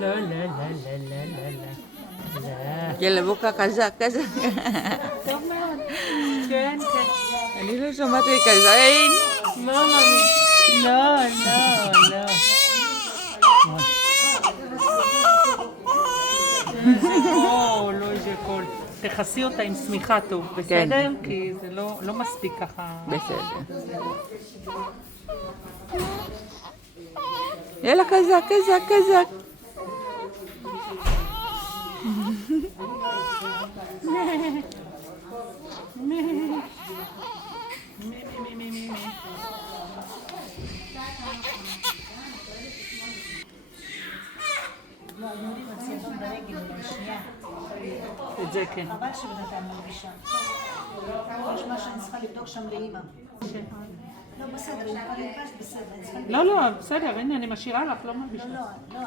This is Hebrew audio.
לא, לא, לא, לא, לא, לא, לא. לא. יאללה, בוקה חזק, חזק. טוב מאוד. כן, כן. אני לא שמעתי כזין. לא, לא, לא, לא, לא. איזה קול, לא איזה קול. תכסי אותה עם שמיכה טוב, בסדר? כי זה לא מספיק ככה. בסדר. יאללה, חזק, חזק, חזק. את זה כן. חבל שבינתיים מרגישה. יש מה שאני צריכה לבדוק שם לאמא. לא, בסדר, אם כבר נלבש, בסדר. לא, לא, בסדר, הנה, אני משאירה לך, לא מרגישה. לא,